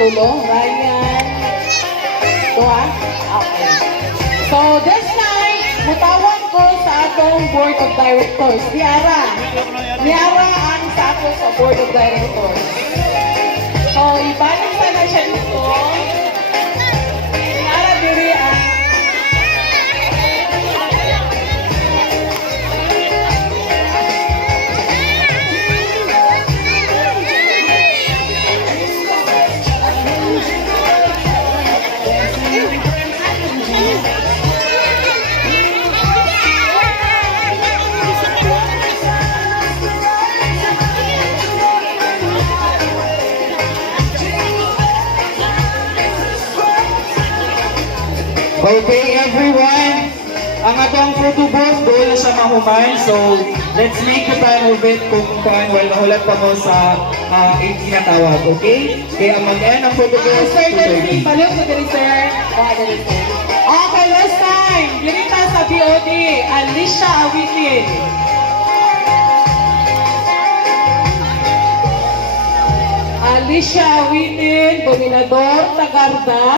tulong. Ryan. Ito ha? Okay. So, this night, mutawag ko sa atong Board of Directors. Niara ang sa ato sa Board of Directors. So, ibalik sana siya dito. Niara diri ang Okay, everyone. Ang atong photo booth doon na siya mahuman. So, let's make the time of it kung kaan while nahulat pa mo sa 8 tinatawag. Okay? Kaya mag-end ang photo booth. Sir, dali, baliw ko dali, sir. Dali, sir. Okay, last time. Dirita sa BOD, Alicia Awitin. Alicia Awitin, Dominador Tagarda.